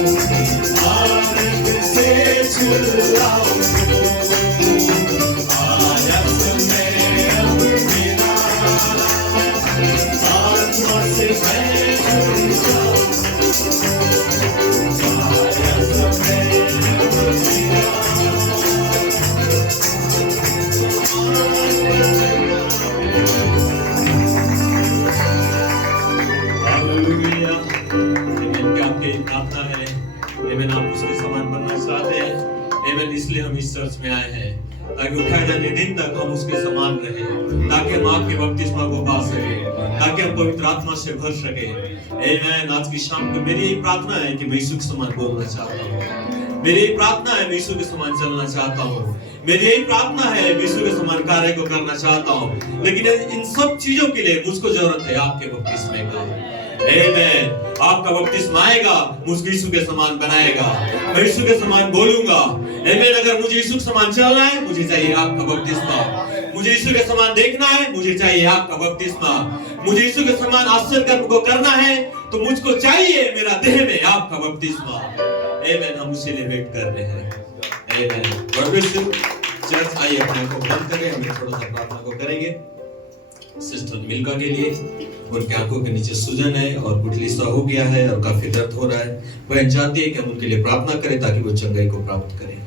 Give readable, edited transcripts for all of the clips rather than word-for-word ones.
भारत से चिल्लाओ, भारत में अब मेरा, आत्मा से मैं जुड़ जाऊं, भारत में अब मेरा। हालेलुया। आमीन। क्या आपकी प्रार्थना है? आमीन। आप उसके समान बनना चाहते हैं? आमीन। इसलिए हम इस चर्च में आए हैं ताकि उठाए जाने दिन तक हम उसके समान रहें, ताकि हम आपके बपतिस्मा को पा सके, ताकि हम पवित्र आत्मा से भर सके। आमीन। आज की शाम को मेरी यही प्रार्थना है कि मैं यीशु के समान बोलना चाहता हूँ। मेरी यही प्रार्थना है, मैं यीशु के समान चलना चाहता हूँ। मेरी यही प्रार्थना है, मैं यीशु के समान कार्य को करना चाहता हूँ। लेकिन इन सब चीजों के लिए मुझको जरूरत है आपके बपतिस्मे का। आमीन। आपका बपतिस्मा आएगा, मुझको यीशु के समान बनाएगा, मैं यीशु के समान बोलूंगा। आमीन। अगर मुझे यीशु के समान चलना है, मुझे चाहिए आपका बपतिस्मा। मुझे यीशु के समान देखना है, मुझे चाहिए आपका बपतिस्मा। मुझे यीशु के समान आश्चर्य कर्म को करना है, तो मुझको चाहिए मेरा देह में आपका बपतिस्मा। आमीन। हम उसी लिए वेट कर रहे हैं। आमीन। God bless you. चर्च आइए अपने को बंद करें, हम थोड़ा सा प्रार्थना को करेंगे सिस्टर मिल्का के लिए। उनके आंखों के नीचे सूजन है और गुठली सा हो गया है और काफी दर्द हो रहा है। वह चाहती है कि हम उनके लिए प्रार्थना करें ताकि वो चंगाई को प्राप्त करें।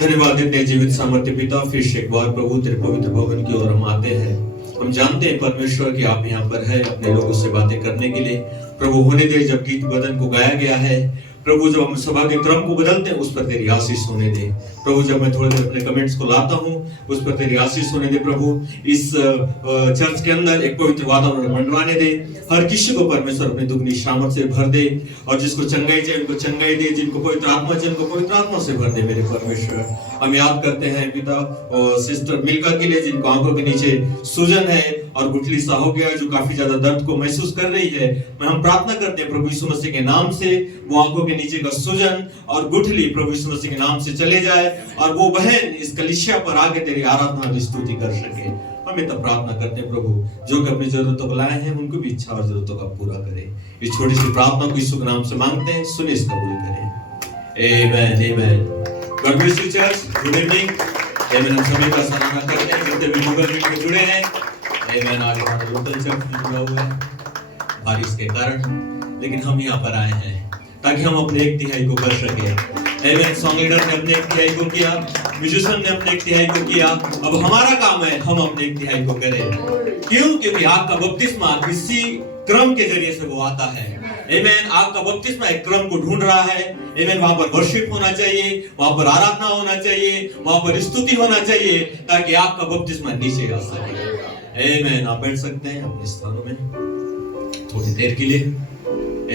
धन्यवाद देते हैं जीवित सामर्थ्य पिता, फिर से एक बार प्रभु तेरे पवित्र भवन की ओर हम आते हैं। हम जानते हैं परमेश्वर कि आप यहाँ पर है अपने लोगों से बातें करने के लिए। प्रभु होने दे जब गीत बदन को गाया गया है, प्रभु जब हम सभा के क्रम को बदलते हैं उस पर तेरी आशीष होने दे। प्रभु जब मैं थोड़ी देर अपने कमेंट्स को लाता हूँ उस पर तेरी आशीष होने दे। प्रभु इस चर्च के अंदर एक पवित्र वातावरण मंडवाने दे। हर किसी को परमेश्वर अपनी दुगनी शामत से भर दे, और जिसको चंगाई चाहिए उनको चंगाई दे, जिनको पवित्र आत्मा चाहिए उनको पवित्र आत्मा से भर दे। मेरे परमेश्वर हम याद करते हैं पिता और सिस्टर मिल्का के लिए, जिनको आंखों के नीचे सूजन है और गुठली सा हो गया, जो काफी ज्यादा दर्द को महसूस कर रही है। मैं हम प्रार्थना करते हैं प्रभु यीशु मसीह के नाम से वो आंखों के नीचे का सूजन और गुठली प्रभु यीशु मसीह के नाम से चले जाए, और वो बहन इस कलीसिया पर आके तेरी आराधना और स्तुति कर सके। हमें तब प्रार्थना करते हैं प्रभु जो कि अपनी जरूरतों को लाए हैं उनको भी इच्छा और जरूरतों का पूरा करे। इस छोटी सी प्रार्थना को यीशु के नाम से मांगते हैं, सुने इस कबूल करें। Amen amen. God bless you church. Good evening. Amen. हम सभी का सराहना करते हैं जितने भी गूगल मीट में जुड़े हैं। आमेन। आज हमारा लोकल चर्च में जुड़ा हुआ है बारिश के कारण, लेकिन हम यहाँ पर आए हैं ताकि हम अपने एक तिहाई को कर सके। आमेन। सॉन्ग लीडर ने अपने एक तिहाई को किया, म्यूजिशियन ने अपने एक तिहाई को किया, अब हमारा काम है हम अपने एक तिहाई को करें। क्यों? क्योंकि आपका बपतिस्मा किसी क्रम के जरिए से वो आता है। आमेन। आपका बपतिस्मा एक क्रम को ढूंढ रहा है। आमेन। वहां पर वर्शिप होना चाहिए, वहां पर आराधना होना चाहिए, वहां पर स्तुति होना चाहिए, ताकि आपका बपतिस्मा नीचे आ सके। आमेन। आप बैठ सकते हैं अपने स्थानों में थोड़ी देर के लिए।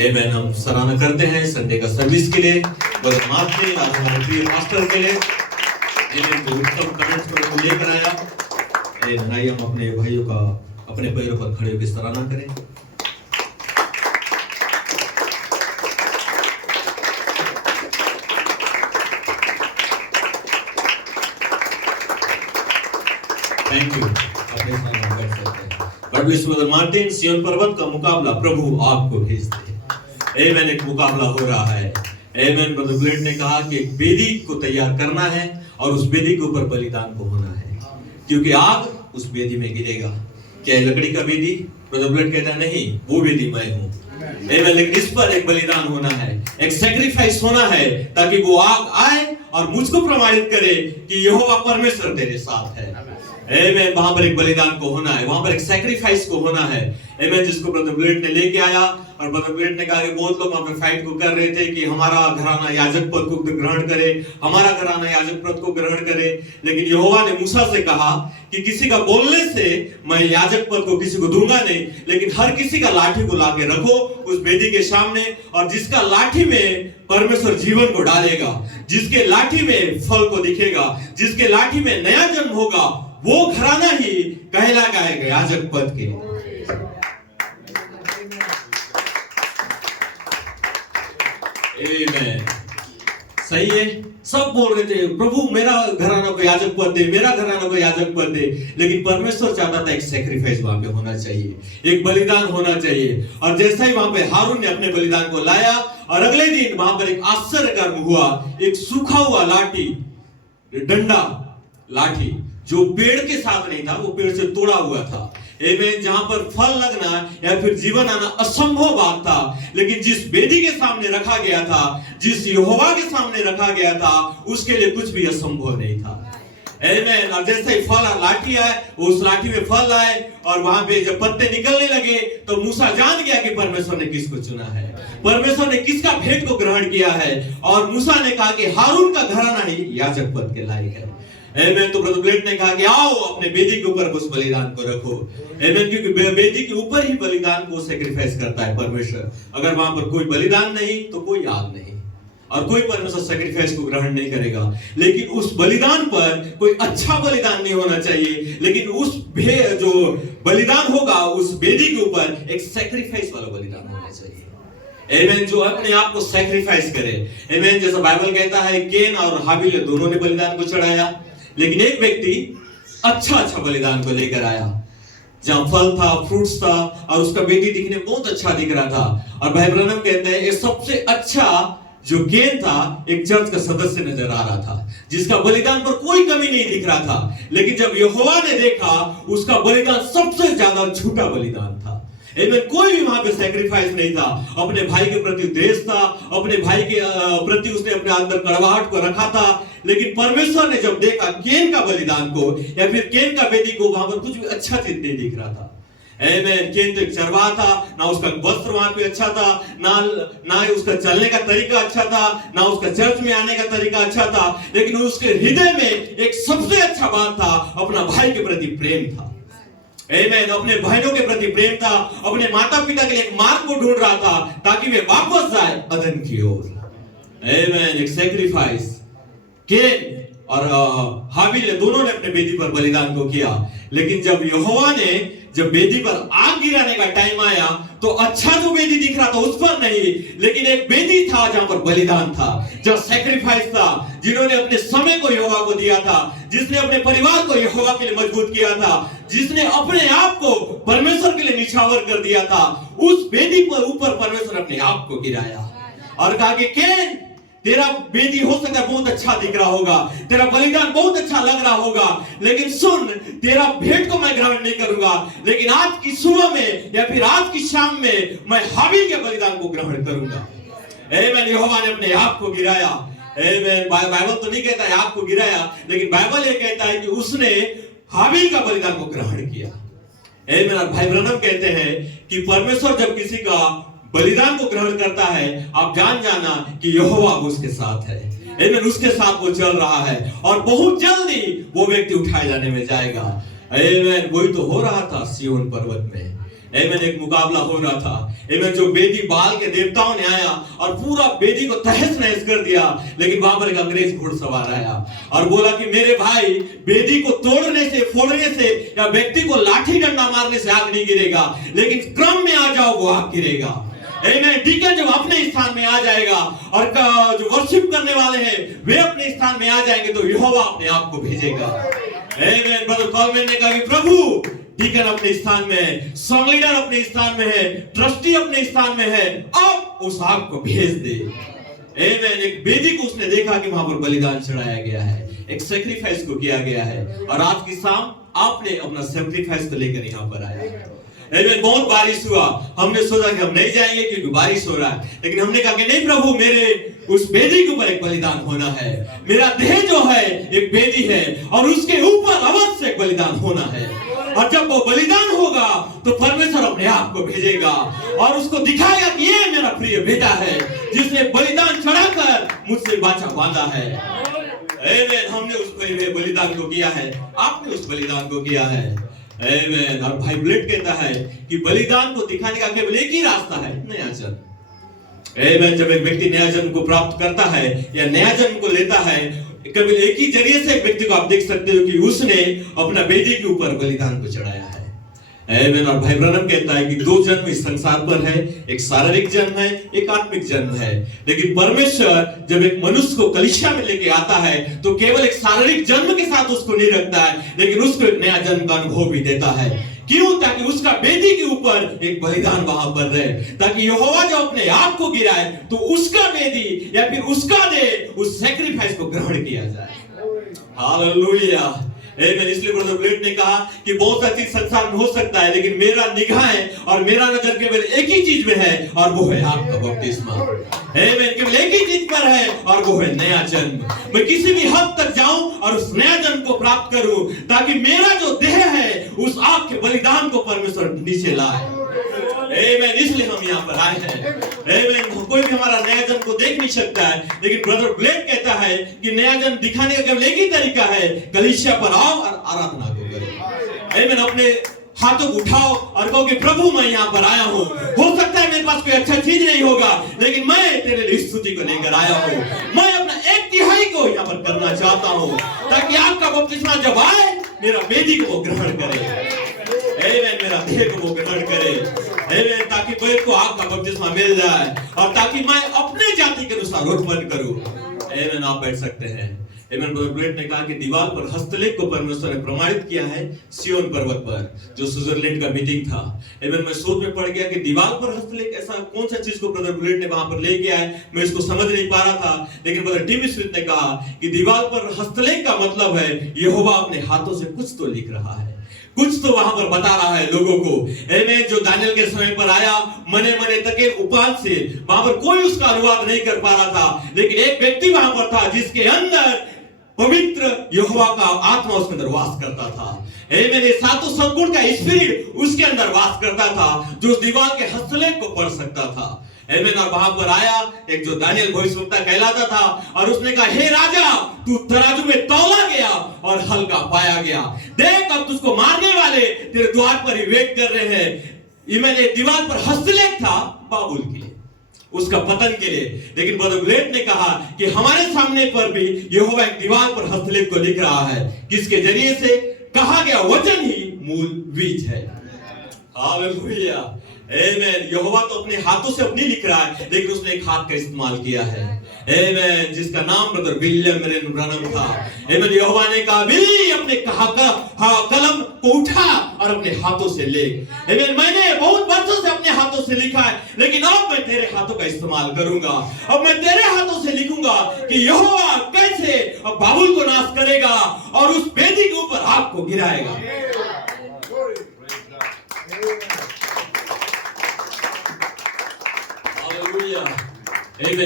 आमेन। हम सराहना करते हैं संडे का सर्विस के लिए, ब्रदर मार्टिन और हमारे प्रिय पास्टर के लिए। आमेन। जो उत्तम कमेंट्स को लेकर आया। आमेन। आइए हम अपने भाइयों का अपने पैरों पर खड़े होकर सराहना करें। Thank you. अपने स्थान पर बैठ सकते हैं। God bless brother Martin. सिय्योन पर्वत का मुकाबला प्रभु आपको भेज दे। आमेन। एक मुकाबला हो रहा है। आमेन। ब्रदर ब्लेड ने कहा कि एक वेदी को तैयार करना है और उस वेदी के ऊपर बलिदान को होना है, क्योंकि आग उस वेदी में गिरेगा। क्या लकड़ी का वेदी? ब्रदर ब्लेड कहता है नहीं, वो वेदी मैं हूँ। आमेन। लेकिन इस पर एक बलिदान होना है, एक सैक्रिफाइस होना है, ताकि वो आग आए और मुझको प्रमाणित करे कि यहोवा परमेश्वर तेरे साथ है। आमेन। वहां पर एक बलिदान को होना है, वहां पर एक सैक्रिफाइस को होना है। आमेन। जिसको ब्रदर ब्लेड ने लेके आया, और ब्रदर ब्लेड ने कहा कि बहुत लोग वहां पर फाइट को कर रहे थे कि हमारा घराना याजक पद को ग्रहण करे, हमारा घराना याजक पद को ग्रहण करे। लेकिन यहोवा ने मूसा से कहा कि किसी का बोलने से मैं याजक पद को किसी को दूंगा नहीं, लेकिन हर किसी का लाठी को लाके रखो उस वेदी के सामने, और जिसका लाठी में परमेश्वर जीवन को डालेगा, जिसके लाठी में फल को दिखेगा, जिसके लाठी में नया जन्म होगा, वो घराना ही कहला गाएगा याजक पद के। आमेन। सही है, सब बोल रहे थे प्रभु मेरा घराना को याजक पद दे, मेरा घराना को याजक पद दे, लेकिन परमेश्वर चाहता था एक सैक्रिफाइस वहां पे होना चाहिए, एक बलिदान होना चाहिए। और जैसा ही वहां पे हारून ने अपने बलिदान को लाया और अगले दिन वहां पर एक आश्चर्य कर्म हुआ, एक सूखा हुआ लाठी, डंडा लाठी जो पेड़ के साथ नहीं था, वो पेड़ से तोड़ा हुआ था। आमीन। जहां पर फल लगना या फिर जीवन आना असंभव बात था, लेकिन जिस वेदी के सामने रखा गया था, जिस यहोवा के सामने रखा गया था, उसके लिए कुछ भी असंभव नहीं था। आमीन। और जैसे ही फल लाठी आए, उस लाठी में फल आए और वहां पे जब पत्ते निकलने लगे तो मूसा जान गया कि परमेश्वर ने किसको चुना है, परमेश्वर ने किसका भेंट को ग्रहण किया है। और मूसा ने कहा कि हारून का घराना ही याजक पद के लायक है। आमीन। तो ब्रदर ब्लेट ने कहा कि आओ अपने वेदी के ऊपर उस बलिदान को रखो। आमीन। क्योंकि वेदी के ऊपर ही बलिदान को सैक्रिफाइस करता है परमेश्वर। अगर वहां पर कोई बलिदान नहीं तो कोई आग नहीं, और कोई परमेश्वर सैक्रिफाइस को ग्रहण नहीं करेगा। लेकिन उस बलिदान पर कोई अच्छा बलिदान नहीं होना चाहिए, लेकिन उस जो बलिदान होगा उस वेदी के ऊपर एक सैक्रिफाइस वाला बलिदान होना चाहिए। आमीन। जो अपने आप को सैक्रिफाइस करे। आमीन। जैसा बाइबल कहता है केन और हाबिल दोनों ने बलिदान को चढ़ाया, लेकिन एक व्यक्ति अच्छा बलिदान को लेकर आया, जहां फल था, फ्रूट्स था, और उसका बेटी दिखने में बहुत अच्छा दिख रहा था। और भाई ब्रनम कहते हैं ये सबसे अच्छा जो केन था एक चर्च का सदस्य नजर आ रहा था, जिसका बलिदान पर कोई कमी नहीं दिख रहा था। लेकिन जब यहोवा ने देखा, उसका बलिदान सबसे ज्यादा झूठा बलिदान था। आमीन। कोई भी वहां पे सैक्रिफाइस नहीं था। अपने भाई के प्रति द्वेष था, अपने भाई के प्रति उसने अपने अंदर कड़वाहट को रखा था। लेकिन परमेश्वर ने जब देखा केन का बलिदान को या फिर केन का वेदी को, वहां पर कुछ भी अच्छा चीज नहीं दिख रहा था। आमीन। केन तो एक चरवाहा था, ना उसका वस्त्र वहां पे अच्छा था, ना उसका चलने का तरीका अच्छा था, ना उसका चर्च में आने का तरीका अच्छा था, लेकिन उसके हृदय में एक सबसे अच्छा बात था, अपना भाई के प्रति प्रेम था। आमीन। अपने बहनों के प्रति प्रेम था, अपने माता पिता के लिए एक मार्ग को ढूंढ रहा था ताकि वे वापस जाए अदन की ओर। आमीन। एक सैक्रिफाइस केन और हाबिल दोनों ने अपने वेदी पर बलिदान को किया। लेकिन जब यहोवा ने जब वेदी पर आग गिराने का टाइम आया, तो अच्छा जो वेदी दिख रहा था उस पर नहीं, लेकिन एक वेदी था जहां पर बलिदान था, जो सैक्रिफाइस था, जिन्होंने अपने समय को यहोवा को दिया था, जिसने अपने परिवार को यहोवा के लिए मजबूत किया था, जिसने अपने आप को परमेश्वर के लिए निछावर कर दिया था। उस वेदी पर ऊपर परमेश्वर अपने आप को गिराया और कहा कि केन, तेरा वेदी हो सकता है बहुत अच्छा दिख रहा होगा, तेरा बलिदान बहुत अच्छा लग रहा होगा, लेकिन सुन, तेरा भेंट को मैं ग्रहण नहीं करूंगा, लेकिन आज की सुबह में या फिर आज की शाम में मैं हाबिल के बलिदान को ग्रहण करूंगा। आमीन। यहोवा ने अपने आप को गिराया। आमीन। बाइबल तो नहीं कहता है आप को गिराया, लेकिन बाइबल ये कहता है कि उसने हाबिल का बलिदान को ग्रहण किया। आमीन। और भाई ब्रनम कहते हैं कि परमेश्वर जब किसी का बलिदान को ग्रहण करता है, आप जान जाना कि यहोवा उसके साथ है। आमीन। उसके साथ वो चल रहा है और बहुत जल्दी वो व्यक्ति उठाए जाने में जाएगा। आमीन। वही तो हो रहा था सिय्योन पर्वत में। आमीन। एक मुकाबला हो रहा था। आमीन। जो वेदी बाल के देवताओं ने आया और पूरा वेदी को तहस नहस कर दिया, लेकिन वहां पर एक अंग्रेज घुड़सवार आया और बोला कि मेरे भाई, वेदी को तोड़ने से, फोड़ने से या व्यक्ति को लाठी डंडा मारने से आग नहीं गिरेगा, लेकिन क्रम में आ जाओ वो आग गिरेगा। आमीन। ठीक है, जब अपने स्थान में आ जाएगा और जो वर्शिप करने वाले हैं वे अपने स्थान में आ जाएंगे, तो यहोवा अपने आप को भेजेगा। आमीन। ब्रदर कॉलमैन ने कहा कि प्रभु डीकन अपने स्थान में है, सॉन्ग लीडर अपने स्थान में है, ट्रस्टी अपने स्थान में है, अब उस आग को भेज दे। आमीन। एक वेदी को उसने देखा कि वहां पर बलिदान चढ़ाया गया है, एक सैक्रिफाइस को किया गया है, और आज की शाम आपने अपना सैक्रिफाइस को लेकर यहाँ पर आया। आमीन। बहुत बारिश हुआ, हमने सोचा कि हम नहीं जाएंगे क्योंकि बारिश हो रहा है, लेकिन हमने कहा कि नहीं प्रभु, मेरे उस वेदी के ऊपर एक बलिदान होना है, मेरा देह जो है एक वेदी है और उसके ऊपर अवश्य एक बलिदान होना है। और जब वो बलिदान होगा तो परमेश्वर अपने आप को भेजेगा और उसको दिखाएगा कि ये मेरा प्रिय बेटा है, जिसने बलिदान चढ़ाकर मुझसे वाचा बांधा है। आमीन। हमने उस बलिदान को किया है, आपने उस बलिदान को किया है। आमीन। और भाई ब्लेट कहता है कि बलिदान को दिखाने का केवल एक ही रास्ता है, नया जन्म। आमीन। जब एक व्यक्ति नया जन्म को प्राप्त करता है या नया जन्म को लेता है, केवल एक ही जरिए से एक व्यक्ति को आप देख सकते हो कि उसने अपना वेदी के ऊपर बलिदान को चढ़ाया है। आमीन। और भाई ब्रनम कहता है कि दो जन्म इस संसार पर है, एक शारीरिक जन्म है, एक आत्मिक जन्म है। लेकिन परमेश्वर जब एक मनुष्य को कलीसिया में लेके आता है तो केवल एक शारीरिक जन्म के साथ उसको नहीं रखता है, लेकिन उसको एक नया जन्म का अनुभव भी देता है। क्यों? ताकि उसका वेदी के ऊपर एक बलिदान वहां पर रहे, ताकि यहोवा जो अपने आप को गिराए तो उसका वेदी या फिर उसका दे उस सैक्रिफाइस को ग्रहण किया जाए। हालेलुया। आमीन। इसलिए ब्रदर ब्लेड ने कहा कि बहुत सा चीज संसार में हो सकता है, लेकिन मेरा निगाहें और मेरा नजर केवल एक ही चीज में है, और वो है आपका बपतिस्मा। आमीन। केवल एक ही चीज पर है, और वो है नया जन्म। मैं किसी भी हद तक जाऊं और उस नया जन्म को प्राप्त करूं, ताकि मेरा जो देह है उस आग के बलिदान को परमेश्वर नीचे लाए। आमीन। इसलिए हम यहाँ पर आए हैं। आमीन। कोई भी हमारा नया जन्म को देख नहीं सकता है, लेकिन ब्रदर ब्लेड कहता है कि नया जन्म दिखाने का केवल एक ही तरीका है, कलीसिया पर आओ और आराधना को करो। आमीन। अपने हाथों को उठाओ और कहो कि प्रभु मैं यहाँ पर आया हूँ। हो सकता है मेरे पास कोई अच्छा चीज नहीं होगा, लेकिन मैं तेरे लिए स्तुति को लेकर आया हूँ। मैं अपना 1/3 को यहाँ पर करना चाहता हूँ, ताकि आपका बपतिस्मा जब आए मेरा वेदी को ग्रहण करे। आमीन। मेरा देह को वो ग्रहण करे। आमीन। ताकि मेरे को आपका बपतिस्मा मिल जाए, और ताकि मैं अपने जाति के अनुसार उत्पन्न करूं। आमीन। आप बैठ सकते हैं। आमीन। ब्रदर ब्लेड ने कहा कि दीवार पर हस्तलेख को परमेश्वर ने प्रमाणित किया है सिय्योन पर्वत पर, जो स्विट्जरलैंड का मीटिंग था। आमीन। मैं सोच में पड़ गया कि दीवार पर हस्तलेख, ऐसा कौन सा चीज को ब्रदर ब्लेड ने वहां पर ले गया है, मैं इसको समझ नहीं पा रहा था। लेकिन ब्रदर टीवी स्मिथ ने कहा कि दीवार पर हस्तलेख का मतलब है यहोवा अपने हाथों से कुछ तो लिख रहा है, कुछ तो वहां पर बता रहा है लोगों को। आमीन। जो दानियल के समय पर आया मने मने तके उपान से, वहां पर कोई उसका अनुवाद नहीं कर पा रहा था, लेकिन एक व्यक्ति वहां पर था जिसके अंदर पवित्र यहोवा का आत्मा उसके अंदर वास करता था। आमीन। ये सातों सद्गुण का स्पिरिट उसके अंदर वास करता था, जो उस दीवार के हस्तलेख को पढ़ सकता था। आमीन। और वहां पर आया एक जो दानियल भविष्यवक्ता कहलाता था, और उसने कहा हे राजा, तू तराजू में तौला गया और हल्का पाया गया। देख अब तुझको मारने वाले तेरे द्वार पर ही वेट कर रहे हैं। मैंने दीवार पर हस्तलेख था बाबुल के लिए, उसका पतन के लिए। लेकिन ब्रदर ब्लेड ने कहा कि हमारे सामने पर भी यहोवा एक दीवार पर हस्तलेख को लिख रहा है, किसके जरिए से? कहा गया वचन ही मूल बीज है। हालेलुया। आमीन। यहोवा तो अपने हाथों से अपनी लिख रहा है, लेकिन उसने एक हाथ का इस्तेमाल किया है। आमीन। जिसका नाम ब्रदर विलियम ब्रनम था। आमीन। यहोवा ने कहा बिली अपने कलम को उठा और अपने हाथों से ले। आमीन। मैंने बहुत वर्षों से अपने हाथों से लिखा है, लेकिन अब मैं तेरे हाथों का इस्तेमाल करूंगा। अब मैं तेरे हाथों से लिखूंगा कि यहोवा कैसे अब बाबुल को नाश करेगा और उस वेदी के ऊपर आग को गिराएगा।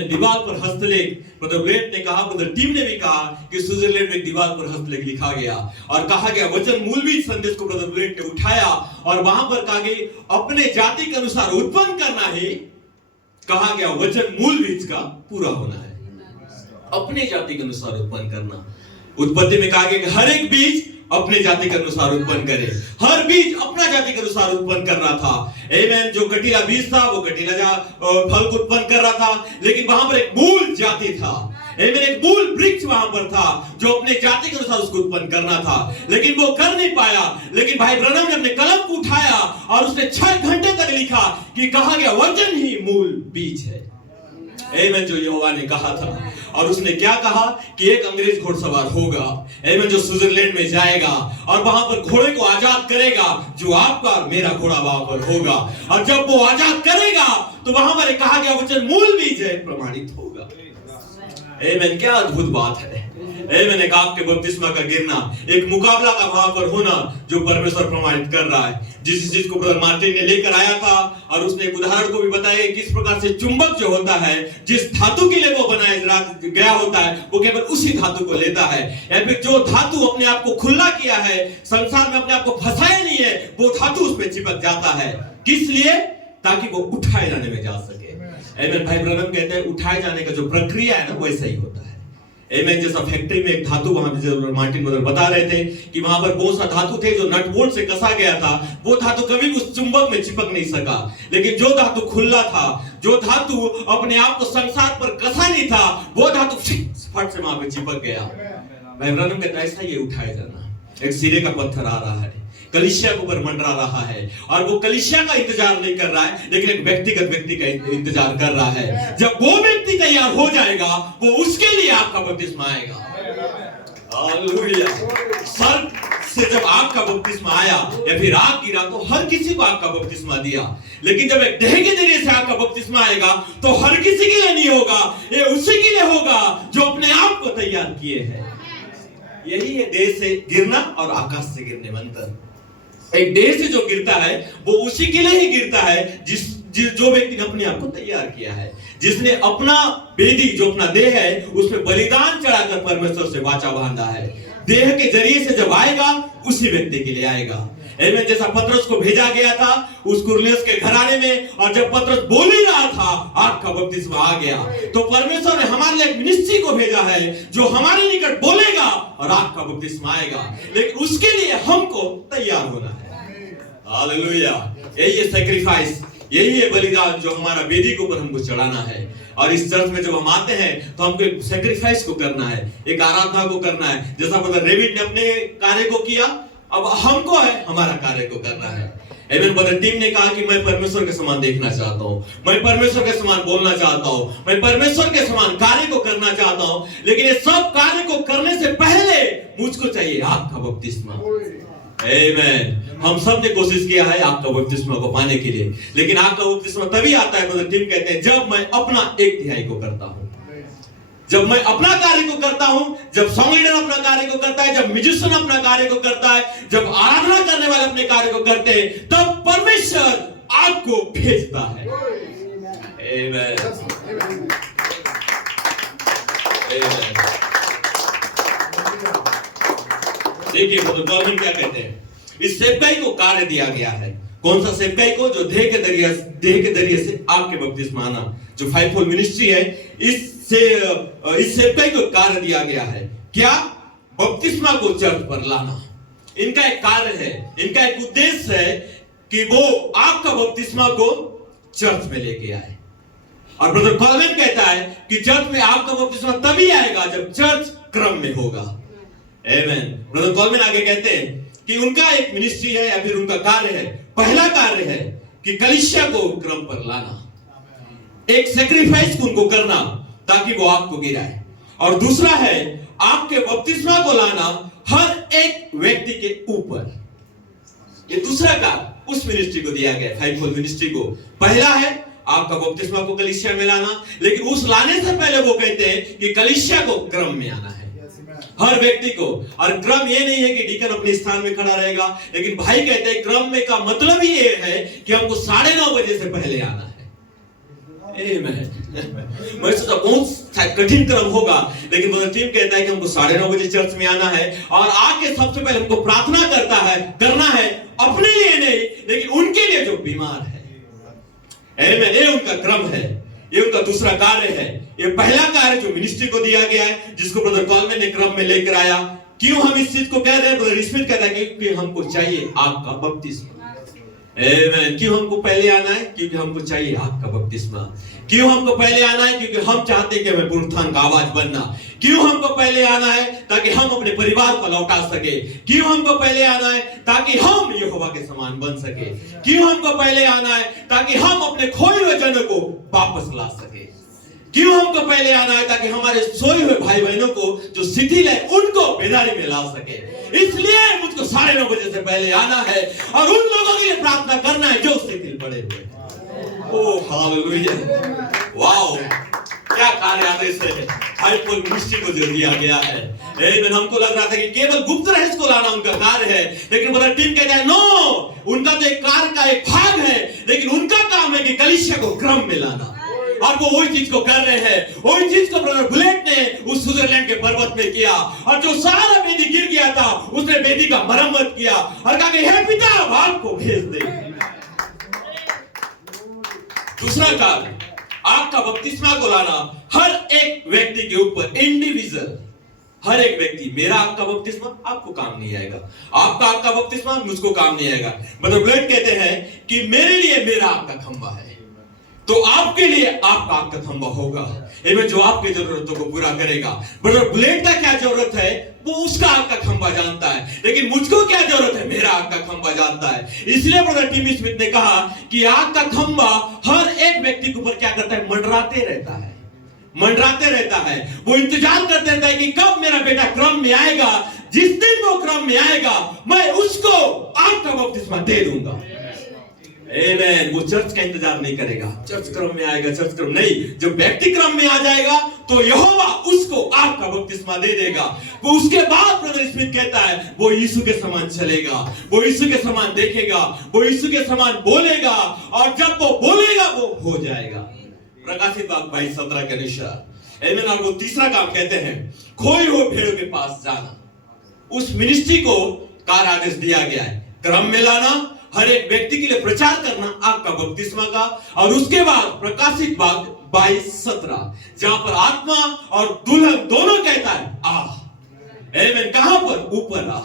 दीवार पर हस्तलेख, ब्रदर ब्लेड ने कहा, ब्रदर टीम ने भी कहा कि स्विट्जरलैंड में दीवार पर हस्तलेख लिखा गया, और कहा गया वचन मूलबीज संदेश को ब्रदर ब्लेड ने उठाया, और वहां पर कहा गया अपने जाति के अनुसार उत्पन्न करना ही, कहा गया वचन मूलबीज का पूरा होना है, अपने जाति के अनुसार उत्पन्न करना। उत्पत्ति में कहा गया कि हर एक बीज अपने जाति के अनुसार उत्पन्न करे, हर बीज अपना जाति के अनुसार उत्पन्न कर रहा था। आमीन। जो कटीला बीज था वो कटीला फल को उत्पन्न कर रहा था, लेकिन वहां पर एक मूल जाति था। आमीन। एक मूल वृक्ष वहां पर था जो अपने जाति के अनुसार उसको उत्पन्न करना था, लेकिन वो कर नहीं पाया। लेकिन भाई ब्रनम ने अपने कलम को उठाया और उसने 6 घंटे तक लिखा कि कहा गया वचन ही मूल बीज है। आमीन। जो यहोवा ने कहा था, और उसने क्या कहा कि एक अंग्रेज घोड़सवार होगा, आमीन, जो स्विट्जरलैंड में जाएगा और वहां पर घोड़े को आजाद करेगा, जो आपका और मेरा घोड़ा वहां पर होगा, और जब वो आजाद करेगा तो वहां पर कहा गया वचन मूल बीज है प्रमाणित होगा। आमीन। क्या अद्भुत बात है। आमीन। एक आग के बपतिस्मा का गिरना, एक मुकाबला का वहां पर होना जो परमेश्वर प्रमाणित कर रहा है। जिस चीज को ब्रदर मार्टिन ने लेकर आया था, और उसने एक उदाहरण को भी बताया किस प्रकार से चुंबक जो होता है, जिस धातु के लिए वो बनाया गया होता है, वो केवल उसी धातु को लेता है, या फिर जो धातु अपने आप को खुला किया है, संसार में अपने आप को फंसाया नहीं है, वो धातु उसमें चिपक जाता है। किस लिए? ताकि वो उठाए जाने में जा सके। आमीन। भाई ब्रनम कहते हैं उठाए जाने का जो प्रक्रिया है ना, वैसा ही होता है। आमीन। जैसा फैक्ट्री में एक धातु, वहां पे मार्टिन ब्रदर बता रहे थे कि वहां पर कौन सा धातु थे जो नट बोल्ट से कसा गया था, वो धातु कभी उस चुंबक में चिपक नहीं सका। लेकिन जो धातु खुला था, जो धातु अपने आप को संसार पर कसा नहीं था, वो धातु फट से वहां पे चिपक गया। भाई ब्रनम कहता है ऐसा ये उठाया जाना, एक सिरे का पत्थर आ रहा है, कलीसिया के ऊपर मंडरा रहा है, और वो कलीसिया का इंतजार नहीं कर रहा है, लेकिन एक व्यक्तिगत व्यक्ति का इंतजार कर रहा है। जब वो व्यक्ति तैयार हो जाएगा, वो उसके लिए आपका बपतिस्मा आएगा। हालेलुया। स्वर्ग से जब आग का बपतिस्मा आया या फिर आग गिरा, तो हर किसी को आग का बपतिस्मा दिया, लेकिन जब एक देह के जरिए से आग का बपतिस्मा आएगा, तो हर किसी के लिए नहीं होगा, ये उसी के लिए होगा जो अपने आप को तैयार किए हैं। यही है देह से गिरना और आकाश से गिरने में अंतर। एक देह से जो गिरता है वो उसी के लिए ही गिरता है जो व्यक्ति ने अपने आप को तैयार किया है, जिसने अपना वेदी जो अपना देह है उसमें बलिदान चढ़ाकर परमेश्वर से वाचा बांधा है। देह के जरिए से जब आएगा, उसी व्यक्ति के लिए आएगा। आमीन। जैसा पतरस को भेजा गया था उस कुरनेलियुस के घराने में, और जब पतरस बोल ही रहा था, आग का बपतिस्मा आ गया। तो परमेश्वर ने हमारे लिए एक मिनिस्ट्री को भेजा है जो हमारे निकट बोलेगा और आग का बपतिस्मा आएगा, लेकिन उसके लिए हमको तैयार होना है। हालेलुया। यही है सैक्रिफाइस, यही है बलिदान जो हमारा वेदी के ऊपर हमको चढ़ाना है। और इस चर्च में जब हम आते हैं तो हमको एक सैक्रिफाइस को करना है, एक आराधना को करना है। जैसा ब्रदर डेविड ने अपने कार्य को किया, अब हमको है हमारा कार्य को करना है। आमीन। ब्रदर टीम ने कहा कि मैं परमेश्वर के समान देखना चाहता हूँ, मैं परमेश्वर के समान बोलना चाहता हूँ, मैं परमेश्वर के समान कार्य को करना चाहता हूँ, लेकिन ये सब कार्य को करने से पहले मुझको चाहिए आग का बपतिस्मा। आमीन। हम सब ने कोशिश किया है आग का बपतिस्मा को पाने के लिए, लेकिन आग का बपतिस्मा तभी आता है, ब्रदर टीम कहते हैं, जब मैं अपना एक तिहाई को करता हूँ, जब मैं अपना कार्य को करता हूं, जब सॉन्ग लीडर अपना कार्य को करता है, जब म्यूजिशियन अपना कार्य को करता है, जब आराधना करने वाले अपने कार्य को करते हैं, तब परमेश्वर आपको भेजता है। आमीन। देखिए गवर्नमेंट क्या कहते हैं, इस सेवकाई को कार्य दिया गया है। कौन सा सेवकाई को? जो देह के जरिए से आग के बपतिस्मा आना, जो फाइवफोल्ड मिनिस्ट्री है, इस सेवकाई को कार्य दिया गया है। क्या? बपतिस्मा को चर्च पर लाना। इनका एक कार्य है, इनका एक उद्देश्य है कि वो आग का बपतिस्मा को चर्च में लेके आए। और ब्रदर कॉलमैन कहता है कि चर्च में आग का बपतिस्मा तभी आएगा जब चर्च क्रम में होगा। आमीन। ब्रदर कॉलमैन आगे कहते हैं कि उनका एक मिनिस्ट्री है या फिर उनका कार्य है, पहला कार्य है कि कलीसिया को क्रम पर लाना, एक सैक्रिफाइस को उनको करना ताकि वो आग को गिराए, और दूसरा है आग के बपतिस्मा को लाना हर एक व्यक्ति के ऊपर। ये दूसरा कार्य उस मिनिस्ट्री को दिया गया, फाइवफोल्ड मिनिस्ट्री को। पहला है आग का बपतिस्मा को कलीसिया में लाना, लेकिन उस लाने से पहले वो कहते हैं कि कलीसिया को क्रम में आना है, हर व्यक्ति को। और क्रम ये नहीं है कि डीकन अपने स्थान में खड़ा रहेगा, लेकिन भाई कहते हैं क्रम में का मतलब ही ये है कि हमको 9:30 बजे से पहले आना है। मैं सोचा बहुत कठिन क्रम होगा, लेकिन ब्रदर टीम कहता है कि हमको 9:30 बजे चर्च में आना है, और आके सबसे पहले हमको प्रार्थना करना है अपने लिए नहीं, लेकिन उनके लिए जो बीमार है। ये उनका क्रम है, ये उनका दूसरा कार्य है। ये पहला कार्य जो मिनिस्ट्री को दिया गया है, जिसको ब्रदर कॉलमैन ने क्रम में लेकर आया। क्यों हम इस चीज को कह रहे हैं? ब्रदर स्मिथ कहता है कि हमको चाहिए आग का बपतिस्मा। आमीन। क्यों हमको पहले आना है? क्योंकि हमको चाहिए आग का बपतिस्मा। क्यों हमको पहले आना है? क्योंकि हम चाहते हैं कि हमें पुनरुत्थान का आवाज बनना। क्यों हमको पहले आना है? ताकि हम अपने परिवार को लौटा सके। क्यों हमको पहले आना है? ताकि हम यहोवा के समान बन सके। क्यों हमको पहले आना है? ताकि हम अपने खोए हुए जनों को वापस ला सके। क्यों हमको पहले आना है? ताकि हमारे सोए हुए भाई बहनों को जो शिथिल है उनको बेदारी में ला सके। इसलिए मुझको 9:30 बजे से पहले आना है और उन लोगों के लिए प्रार्थना करना है जो शिथिल पड़े हुए। ओह हालेलुया, वाओ, क्या कार्य आदेश है फाइवफोल्ड मिनिस्ट्री को जो दिया गया है। आमीन। हमको लग रहा था कि केवल गुप्त रहस्य को लाना उनका कार्य है, लेकिन ब्रदर टीम कहता है नो, उनका तो एक कार्य का एक भाग है, लेकिन उनका काम है कि कलीसिया को क्रम में लाना, और वो वही चीज को कर रहे हैं। वही चीज को ब्रदर बुलेट ने उस स्विट्जरलैंड के पर्वत में किया, और जो सारा वेदी गिर गया था उसने वेदी का मरम्मत किया और कहा कि हे पिता, भाग को भेज दे। दूसरा कार्य आग का बपतिस्मा को लाना हर एक व्यक्ति के ऊपर, इंडिविजुअल, हर एक व्यक्ति। मेरा आग का बपतिस्मा आपको काम नहीं आएगा, आपका आग का बपतिस्मा मुझको काम नहीं आएगा। मतलब बुलेट कहते हैं कि मेरे लिए मेरा आग का खंबा है, तो आपके लिए आपका आग का खंभा होगा, एवं जो आपकी जरूरतों को पूरा करेगा। ब्रदर बुलेट का क्या जरूरत है वो उसका आग का खंभा जानता है, लेकिन मुझको क्या जरूरत है मेरा आग का खंभा जानता है। इसलिए ब्रदर टिमी स्मिथ ने कहा कि आग का खंभा हर एक व्यक्ति के ऊपर क्या करता है, मंडराते रहता है, मंडराते रहता है। वो इंतजार करते रहता है कि कब मेरा बेटा क्रम में आएगा, जिस दिन वो क्रम में आएगा मैं उसको आग का बपतिस्मा दे दूंगा। आमेन। वो चर्च का इंतजार नहीं करेगा, चर्च क्रम में आएगा, चर्च क्रम नहीं, जब व्यक्ति क्रम में आ जाएगा तो यहोवा उसको आग का बपतिस्मा दे देगा। वो उसके बाद ब्रदर स्मिथ कहता है वो यीशु के समान चलेगा, वो यीशु के समान देखेगा, वो यीशु के समान बोलेगा, और जब वो बोलेगा वो हो जाएगा। प्रकाशित वाक्य 22:17 के अनुसार। आमेन। और वो तीसरा काम कहते हैं खोई हुए भेड़ों के पास जाना। उस मिनिस्ट्री को कार्य आदेश दिया गया है, क्रम में लाना, हर एक व्यक्ति के लिए प्रचार करना आग का बपतिस्मा का। और उसके बाद प्रकाशित वाक्य 22:17 जहां पर आत्मा और दुल्हन दोनों कहता है आ। आमेन। कहां पर? ऊपर आ।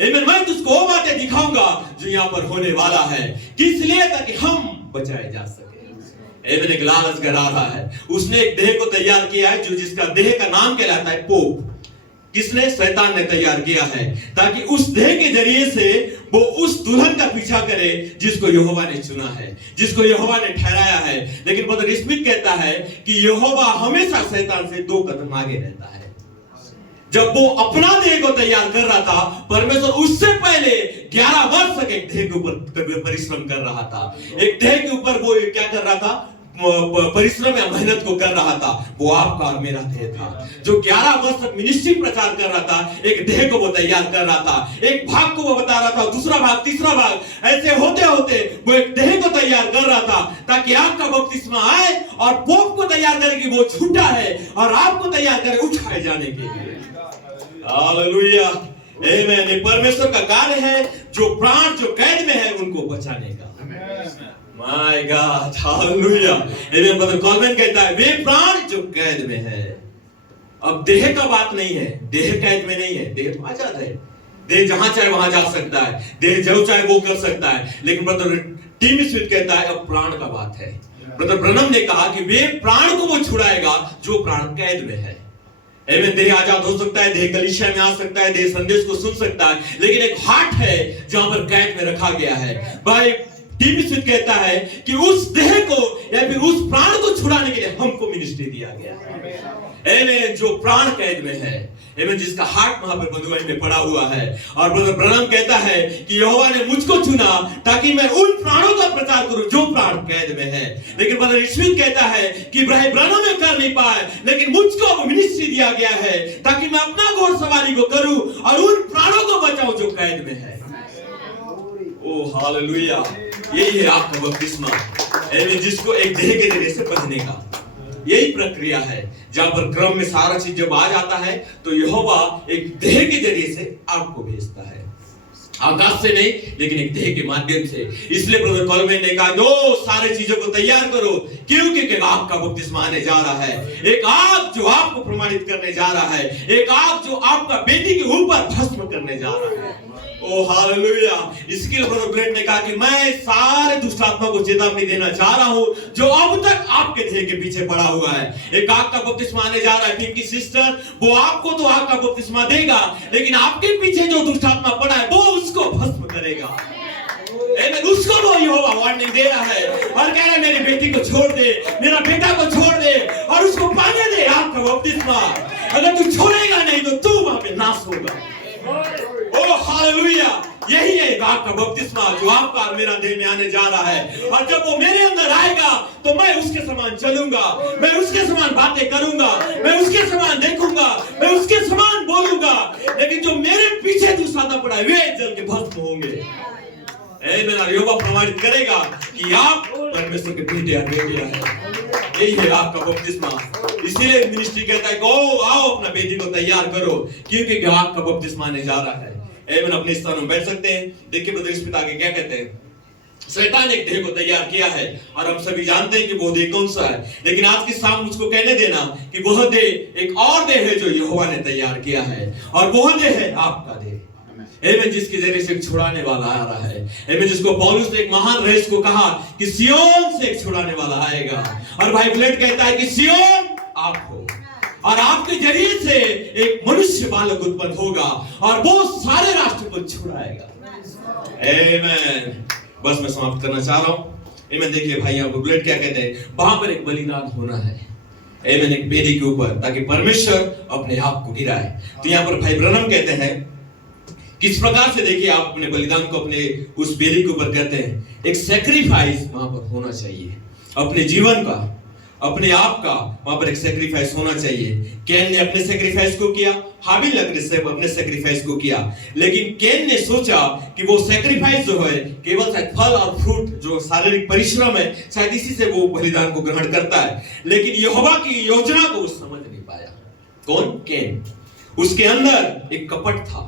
आमेन। मैं तुझको वो बातें दिखाऊंगा जो यहां पर होने वाला है, किस लिए? ताकि हम बचाए जा सके। आमेन। एक लालच घर आ रहा है, उसने एक देह को तैयार किया है जो जिसका देह का नाम कहलाता है पोप। किसने? शैतान ने तैयार किया है, ताकि उस देह के जरिए से वो उस दुल्हन का पीछा करे जिसको यहोवा ने चुना है, जिसको यहोवा ने ठहराया है। लेकिन ब्रदर स्मिथ कहता है कि यहोवा हमेशा शैतान से 2 कदम आगे रहता है। जब वो अपना देह को तैयार कर रहा था, परमेश्वर उससे पहले 11 वर्ष तक एक देह के ऊपर परिश्रम कर रहा था। एक देह के ऊपर वो क्या कर रहा था? परिश्रम या मेहनत को कर रहा था। वो आपका और मेरा देह था जो 11 वर्ष तक मिनिस्ट्री प्रचार कर रहा था। एक देह को वो तैयार कर रहा था, एक भाग को वो बता रहा था, दूसरा भाग, तीसरा भाग, ऐसे होते होते वो एक देह को तैयार कर रहा था ताकि आपका बपतिस्मा आए और पोप को तैयार करे कि वो छूटा है, और आपको तैयार करे उठाए जाने के लिए। हालेलुया। आमेन। ये परमेश्वर का कार्य है जो प्राण जो कैद में है उनको बचाने का। My God, hallelujah. Amen. Brother Coleman कहता है वे प्राण जो कैद में है। अब देह का बात नहीं है, देह कैद में नहीं है, देह तो आजाद है, देह जहां चाहे वहां जा सकता है, देह जो चाहे वो कर सकता है। लेकिन ब्रदर टिमी स्मिथ कहता है अब प्राण का बात है। ब्रदर ब्रनम ने कहा कि वे प्राण को वो छुड़ाएगा जो प्राण कैद में है। आमेन। देह आजाद हो सकता है, देह कलीसिया में आ सकता है, देह संदेश को सुन सकता है, लेकिन एक हार्ट है जहां पर कैद में रखा गया है। भाई टिमी स्मिथ कहता है कि उस देह को या फिर उस प्राण को छुड़ाने के लिए हमको मिनिस्ट्री दिया गया है। आमेन। जो प्राण कैद में है, आमेन, जिसका हार्ट वहां पर बंधुआई में पड़ा हुआ है। और ब्रदर ब्रनम कहता है कि यहोवा ने मुझको चुना ताकि मैं उन प्राणों का प्रचार करूं जो प्राण कैद में है। लेकिन ब्रदर स्मिथ कहता है कि भाई ब्रनम में कर नहीं पाए, लेकिन मुझको मिनिस्ट्री दिया गया है ताकि मैं अपना घोड़सवारी को करूं और उन प्राणों को बचाऊं जो कैद में है। ओ हालेलुया। यही है आपका बपतिस्मा, जिसको एक देह के जरिए से बचने का यही प्रक्रिया है। जहां पर क्रम में सारा चीज जब आ जाता है तो यहोवा एक देह के जरिए से आपको भेजता है, आकाश से नहीं लेकिन एक देह के माध्यम से। इसलिए ब्रदर कॉलमैन ने कहा दो सारे चीजों को तैयार करो, क्योंकि एक आग का बपतिस्मा आने जा रहा है। एक आग जो आपको प्रमाणित करने जा रहा है, एक आग जो आपका बेटी के ऊपर भस्म करने जा रहा है। ओ हालेलुया। इसके लिए ब्रदर ब्लेड ने कहा कि मैं सारे दुष्ट आत्मा को चेतावनी देना चाह रहा हूं जो अब तक आपके देह के पीछे पड़ा हुआ है। एक आग का बपतिस्मा आने जा रहा है। पिंकी सिस्टर, वो आपको तो आग का बपतिस्मा देगा, लेकिन आपके पीछे जो दुष्ट आत्मा पड़ा है वो उसको भस्म करेगा। उसको वो यहोवा वार्निंग दे रहा है और कह रहा है मेरी बेटी को छोड़ दे, मेरा बेटा को छोड़ दे और उसको पाने दे आग का बपतिस्मा। अगर तू छोड़ेगा नहीं तो तू वहां पे नाश होगा। ओ हालेलुया। यही है आग का बपतिस्मा जो आपका और मेरा देह में आने जा रहा है। और जब वो मेरे अंदर आएगा तो मैं उसके समान चलूंगा, मैं उसके समान बातें करूंगा, मैं उसके समान देखूंगा, मैं उसके समान बोलूंगा। लेकिन जो मेरे पीछे दूसरा पड़ा है वे जल के भस्म होंगे। आमेन। यहोवा प्रमाणित करेगा कि आप परमेश्वर के बेटे और बेटियां हैं। यही है आपका बपतिस्मा। इसीलिए मिनिस्ट्री कहता है कि आओ अपना बेटी को तैयार करो, क्योंकि आपका बपतिस्मा आने जा रहा है। आमेन। अपने स्थान में बैठ सकते हैं। देखिए ब्रदर स्मिथ आगे क्या कहते हैं। शैतान एक देह को तैयार किया है और हम सभी जानते हैं कि वो देह कौन सा है। लेकिन आज की शाम मुझको कहने देना कि वह देह एक और देह है जो यहोवा ने तैयार किया है, और वह देह है आपका देह। आमेन, जिसके जरिए से एक छुड़ाने वाला आ रहा है। आमेन, जिसको पौलुस ने एक महान रहस्य को कहा कि सिय्योन से एक छुड़ाने वाला आएगा। और भाई ब्लेड कहता है कि सिय्योन आप हो और आपके जरिए से एक मनुष्य बालक उत्पन्न होगा और वो सारे राष्ट्र को छुड़ाएगा। आमेन। बस मैं समाप्त करना चाह रहा हूं। आमेन। देखिए भाई, यहाँ बुबलेट क्या कहते हैं, वहां पर एक बलिदान होना है। आमेन, एक बेदी के ऊपर, ताकि परमेश्वर अपने आप को गिराए। तो यहाँ पर भाई ब्रनम कहते हैं किस प्रकार से, देखिए आप अपने बलिदान को अपने उस बेदी के ऊपर करते हैं। एक सैक्रिफाइस वहां पर होना चाहिए, अपने जीवन का, अपने आप का वहां पर एक सैक्रिफाइस होना चाहिए। कैन ने अपने सैक्रिफाइस को किया, हाबिल अपने सैक्रिफाइस को किया, लेकिन कैन ने सोचा कि वो सैक्रिफाइस जो है केवल शायद फल और फ्रूट, जो शारीरिक परिश्रम है, शायद इसी से वो बलिदान को ग्रहण करता है। लेकिन यहोवा की योजना को वो समझ नहीं पाया। कौन? कैन। उसके अंदर एक कपट था।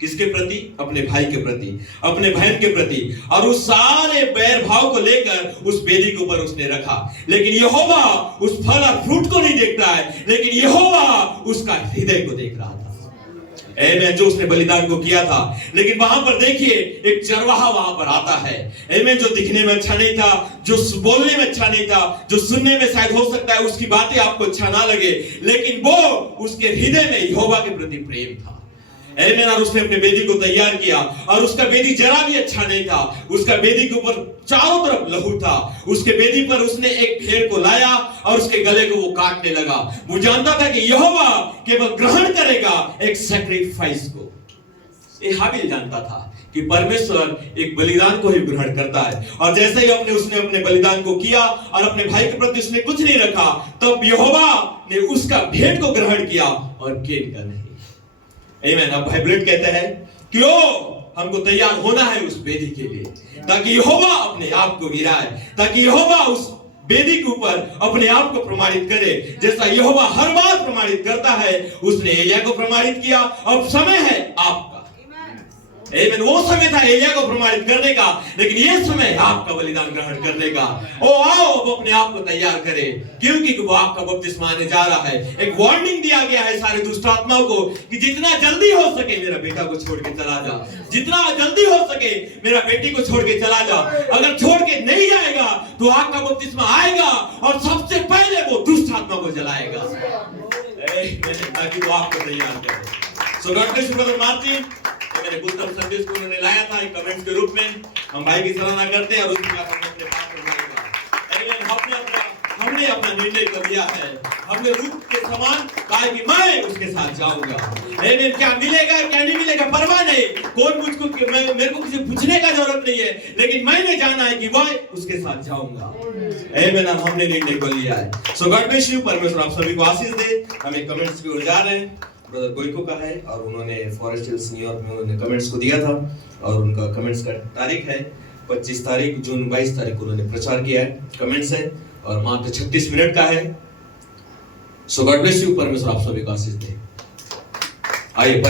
किसके प्रति? अपने भाई के प्रति, अपने बहन के प्रति, और उस सारे बैर भाव को लेकर उस बेदी के ऊपर उसने रखा। लेकिन यहोवा उस फल और फ्रूट को नहीं देखता है, लेकिन यहोवा उसका हृदय को देख रहा था। आमेन, जो उसने बलिदान को किया था। लेकिन वहां पर देखिए एक चरवाहा वहां पर आता है। आमेन, जो दिखने में अच्छा नहीं था, जो बोलने में अच्छा नहीं था, जो सुनने में शायद हो सकता है उसकी बातें आपको अच्छा ना लगे, लेकिन वो उसके हृदय में यहोवा के प्रति प्रेम था। आमेन। और उसने अपने बेदी को तैयार किया, और उसका बेदी जरा भी अच्छा नहीं था। उसका बेदी के ऊपर चारों तरफ लहू था। उसके बेदी पर उसने एक भेड़ को लाया और उसके गले को वो काटने लगा। वो जानता था कि यहोवा केवल ग्रहण करेगा एक सैक्रिफाइस को। ये हाबिल जानता था कि परमेश्वर एक बलिदान को ही ग्रहण करता है। और जैसे ही उसने अपने बलिदान को किया और अपने भाई के प्रति उसने कुछ नहीं रखा, तब यहोवा ने उसका भेड़ को ग्रहण किया और कैन का नहीं। आमेन। अब भाई ब्लेड कहते हैं क्यों हमको तैयार होना है उस बेदी के लिए, ताकि यहोवा अपने आप को गिराए, ताकि यहोवा उस बेदी के ऊपर अपने आप को प्रमाणित करे, जैसा यहोवा हर बार प्रमाणित करता है। उसने एलिया को प्रमाणित किया। अब समय है आपका। आमेन। वो समय था एलिया को प्रमाणित करने का, लेकिन ये समय है आपका बलिदान ग्रहण करने का। ओ आओ, अब अपने आप को तैयार करें, क्योंकि वो आपका बपतिस्मा आने जा रहा है। एक वार्निंग दिया गया है सारे दुष्ट आत्माओं को कि जितना जल्दी हो सके मेरा बेटा को छोड़ के चला जा, जितना जल्दी हो सके मेरा बेटी को छोड़ के चला जा। अगर छोड़ के नहीं जाएगा तो आपका बपतिस्मा आएगा और सबसे पहले वो दुष्ट आत्मा को जलाएगा, ताकि वो आपको तैयार करे। So God bless you brother Martin. मैंने उत्तम संदेश को उन्होंने लाया था एक कमेंट्स के रूप में। हम भाई की सराहना करते हैं और उसके बाद हम अपने बात करेंगे। हमने अपना निर्णय कर लिया है। हमने रूप के समान कहा कि मैं उसके साथ जाऊंगा। आमीन। क्या मिलेगा क्या नहीं मिलेगा परवाह नहीं, कौन मुझको मेरे को किसी पूछने का जरूरत नहीं है, लेकिन मैंने जाना है कि मैं उसके साथ जाऊंगा। आमीन। हमने निर्णय कर लिया है। सो गॉड ब्लेस यू। परमेश्वर आप सभी को आशीष दे। हम एक कमेंट्स की ओर जा रहे हैं। ब्रदर गोइको का है और उन्होंने फॉरेस्ट हिल्स न्यूयॉर्क में उन्होंने कमेंट्स को दिया था, और उनका कमेंट्स का तारीख है 25 तारीख जून 22 तारीख को उन्होंने प्रचार किया है। कमेंट्स है और मात्र 36 मिनट का है। सो गॉड ब्लेस यू। परमेश्वर आप सभी को आशीष दे। आइए।